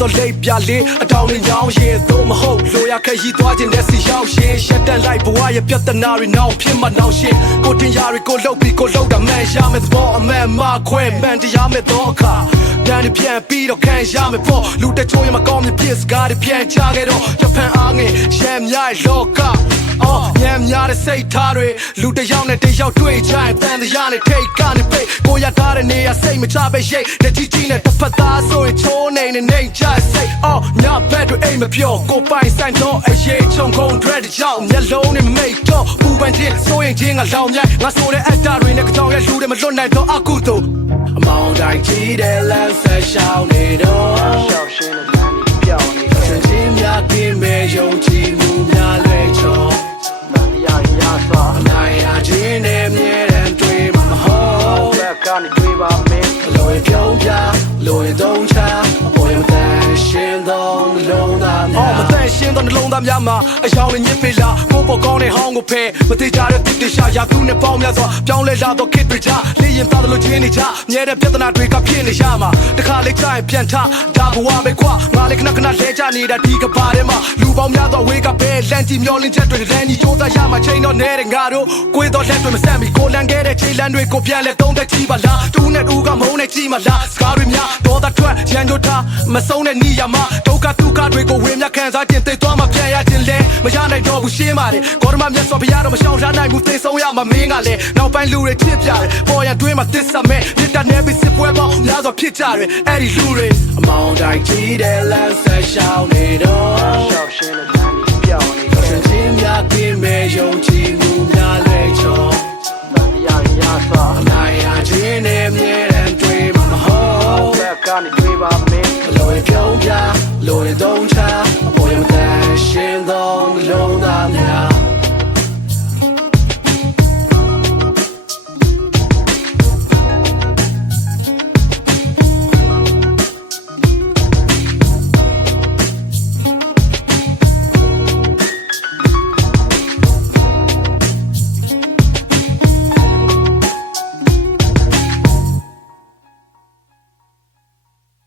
多累别累，到你鸟也都么好，路呀可以多进的是要些，现在来不我也别在那里闹偏嘛闹些，过天压力过老比过老的慢下面包慢马快慢的压面多卡，让你偏比到看下面包，路的中央嘛高面偏是咖的偏加给到，要偏安眼先伢老卡。年များ的စိတ်ထားတွေလူတစ်ယောက်နဲ့တစ်ယောက်တွေ့ကြရင်တန်တရားနဲ့ထိတ်ကနေပိတ်ကိုရထားတဲ့နေရာစိတ်မချပဲရိတ်လက်ကြီးကြီးနဲ့တစ်ဖက်သားဆိုရင်ချိုးနေနေကြစိတ်ညဘက်တွေအိမ်မပြောကိုပိုင်ဆိုင်တော့အရေးချုံခုံတွေတစ်ယောက်မျက်လုံးနဲ့မိတ်တော့ပူပန်ခြင်းစိုးရင်ခြင်းကလောင်မြိုက်ငါဆိုတဲ့အတ္တတွေနဲ့ကြောင်ရဲ့လူတွေမလွတ်နိုင်တော့အကုသို့အမောင်တိုင်းကြီးတဲ့လမ်းဆက်ရှောင်းနေတော့ရှောက်ရှင်းတဲ့လမ်းကြီးပြောင်းနေတော့ချင်းများကင်းမဲ့ယုံကြည်မှုများလွယ်ချောနိုင်ရခြင်းနဲ့မြဲတမ်းတွေ့မှာမဟုတ်ဘက်ကနေတွေ့ပါမင်းလိုရင်ပြုံးပြလိုရင်သုံးချပေါ်ရင်တန်ရှင်းသောနှလုံးသားများမတန်ရှင်းသောနှလုံးသားများမှာအယောင်နဲ့ညစ်ပေလားကိုပေါ်ကောင်းတဲ့ဟောင်းကိုဖဲမသေးကြတဲ့တစ်တရှာရာခုနဲ့ပေါင်းများစွာပြောင်းလဲလာတော့ခစ်တွေချလေရင်သားလို့ချင်းနေချမြဲတဲ့ပြဿနာတွေကဖြစ်နေရမှာတခါလေးကြာရင်ပြန်ထဒါဘဝပဲခွာငါလေးခဏခဏလဲချနေတာဒီကဘာထဲမှာလူပေါင်းများသောဝေးကပဲလန်တီမျောလင်းချက်တွေလန်ကြီးစူးစမ်းရမှာချိန်တော့နေတဲ့ငါတို့ကိုယ်တော်လက်တွေမဆန့်မီကိုလန်ခဲ့တဲ့ခြေလမ်းတွေကိုပြန်လဲသုံးသက်ကြည့်ပါလားတူနဲ့တူကမုန်းနဲ့ကြည့်မလားစကားတွေများဒေါသထွက်ရန်ကြိုးထားမဆုံးတဲ့နေရာမှာဒုက္ခဒုက္ခတွေကိုဝေမျှခံစားခြင်းသိသွားမှပြန်ရခြင်းလဲမရနိုင်တော့ဘူးရှင်းပါတယ်ကောရမမြတ်စွာဘုရားတော်မရှောင်ရှားနိုင်ဘူးသိဆုံးရမှာမင်းကလည်းနောက်ပိုင်းလူတွေချစ်ပြတယ်ပေါ်ရတွင်းမှာသစ္စာမဲ့မြတ်တဲ့ပြီးစစ်ပွဲပေါင်းများစွာဖြစ်ကြတယ်အဲ့ဒီလူတွေအမောင်တိုင်းကြီးတဲ့လမ်းဆက်ရှောင်းနေတော့ရှောက်ရှင်းတဲ့လမ်းကြီးပြောင်းနေတော့ချင်းများကင်းမဲ့ယုံ